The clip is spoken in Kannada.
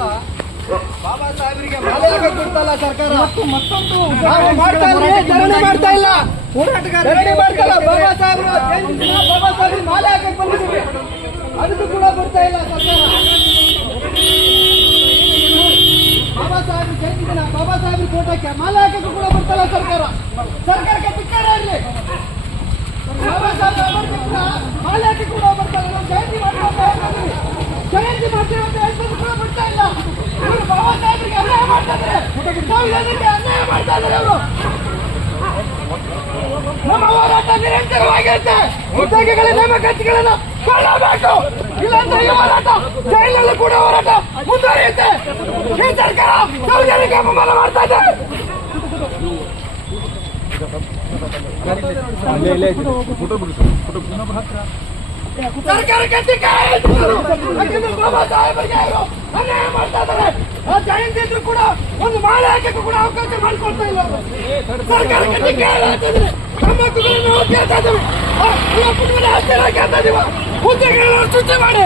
ಬಾಬಾ ಸಾಹೇಬರಿಗೆ ಮಾಲೆ ಹಾಕಕ್ಕೆ ಕೊಡ್ತಲ್ಲ ಸರ್ಕಾರ. ಮತ್ತೊಂದು ಮಾಡ್ತಾ ಇಲ್ಲ, ಹೋರಾಟಗಾರರು ಮಾಡ್ತಾ ಇಲ್ಲ. ಬಾಬಾ ಸಾಹೇಬರು ಬಾಬಾ ಸಾಹೇಬ್ ಮಾಲೆ ಹಾಕಕ್ಕೆ ಬಂದಿದ್ದೀವಿ, ಅದಕ್ಕೂ ಕೂಡ ಬರ್ತಾ ಇಲ್ಲ ಸರ್ಕಾರ. ಬಾಬಾ ಸಾಹೇಬ್ ಜಯಂತಿ ದಿನ ಬಾಬಾ ಸಾಹೇಬ್ರ ಫೋಟೋಕ್ಕೆ ಮಾಲೆ ಹಾಕಕ್ಕೂ ಕೂಡ ಬರ್ತಾ ಸರ್ಕಾರ. ಸರ್ಕಾರಕ್ಕೆ ಧಿಕ್ಕಾರ ಇರಲಿ. ಬಾಬಾ ಸಾಹೇಬ್ ಮಾಲೆ ಹಾಕಿ ಕೂಡ ಬರ್ತಾ ಇಲ್ಲ. ಜಯಂತಿ ಜಯಂತಿ ಮಾಡ್ತೀವಿ ಅಂತ ಹೇಳ್ಬೋದು ಕೂಡ ಬರ್ತಾ ಇಲ್ಲ. ಇವರು ಬಾಬಾ ಸಾಹೇಬರಿಗೆ ಅನ್ಯಾಯ ಮಾಡ್ತಾ ಇದ್ದಾರೆ, ಸಂವಿಧಾನಕ್ಕೆ ಅನ್ಯಾಯ ಮಾಡ್ತಾ ಇದ್ದಾರೆ. ಅವರು ನಮ್ಮ ಹೋರಾಟ ನಿರಂತರವಾಗಿರುತ್ತೆ. ಉದ್ಯೋಗಿಗಳ ನೇಮಕಾತಿಗಳನ್ನು ಕೊಳ್ಳಬೇಕು, ಇಲ್ಲಾಂದ್ರೆ ಈ ಹೋರಾಟ ಜೈಲಿನಲ್ಲಿ ಕೂಡ ಹೋರಾಟ ಮುಂದುವರಿಯುತ್ತೆ. ಈ ಸರ್ಕಾರ ಸಂವಿಧಾನಕ್ಕೆ ಅಪಮಾನ ಮಾಡ್ತಾ ಇದೆ. ಸರ್ಕಾರಕ್ಕೆ ಬಾಬಾ ಸಾಹೇಬರಿಗೆ ಅವರು ಅನ್ಯಾಯ ಮಾಡ್ತಾ ಇದ್ದಾರೆ. ಆ ಜಯಂತಿ ಇದ್ರು ಕೂಡ ಒಂದು ಮಾಲೆ ಹಾಕಕ್ಕೂ ಕೂಡ ಅವಕಾಶ ಮಾಡಿಕೊಡ್ತಾ ಇಲ್ಲ. ಸರ್ಕಾರಕ್ಕೆ ನಮ್ಮ ಹಕ್ಕುಗಳನ್ನು ನಾವು ಕೇಳ್ತಾ ಇದ್ದೀವಿ, ಕೇಳ್ತಾ ಇದೀವಿ. ಹುದ್ದೆಗಳನ್ನು ಸೃಷ್ಟಿ ಮಾಡಿ